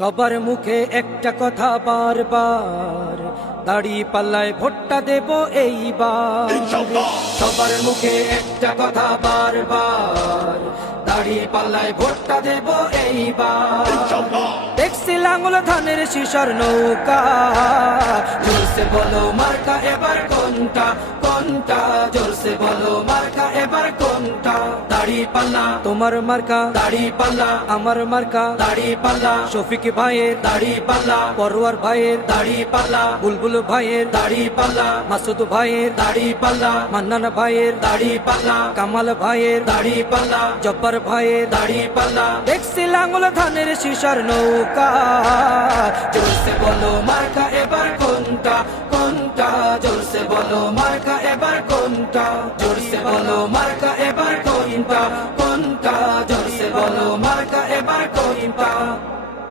সবার মুখে একটা কথা বারবার, দাড়ি পাল্লায় ভোটটা দেব এইবার। সবার মুখে একটা কথা বারবার, দাড়ি পাল্লায় ভোটটা দেব এইবার। দেখছি লাঙ্গল ধানের শিশর নৌকা, জোরসে বলো মার্কা এবার কোনটা কোনটা, জোরসে বলো মার্কা এবার কোনটা। দাড়ি পাল্লা তোমার মার্কা, দাড়ি পাল্লা আমার মার্কা, দাড়ি পাল্লা শফিক ভাইয়ের দাড়ি পাল্লা, পরোয়ার ভাইয়ের দাড়ি পাল্লা, বুলবুল ভাইয়ের দাড়ি পাল্লা, মাসুদ ভাইয়ের দাড়ি পাল্লা, মান্নান ভাইয়ের দাড়ি পাল্লা, কামাল ভাইয়ের দাড়ি পাল্লা, জব্বার ভাইয়ের দাড়ি পাল্লা। দেখছি লাঙ্গল ধানের শিশর নৌকা, জোরসে বলো মার্কা এবার কোনটা কোনটা, জোরসে বলো মার্কা এবার কোনটা, জোরসে বলো মার্কা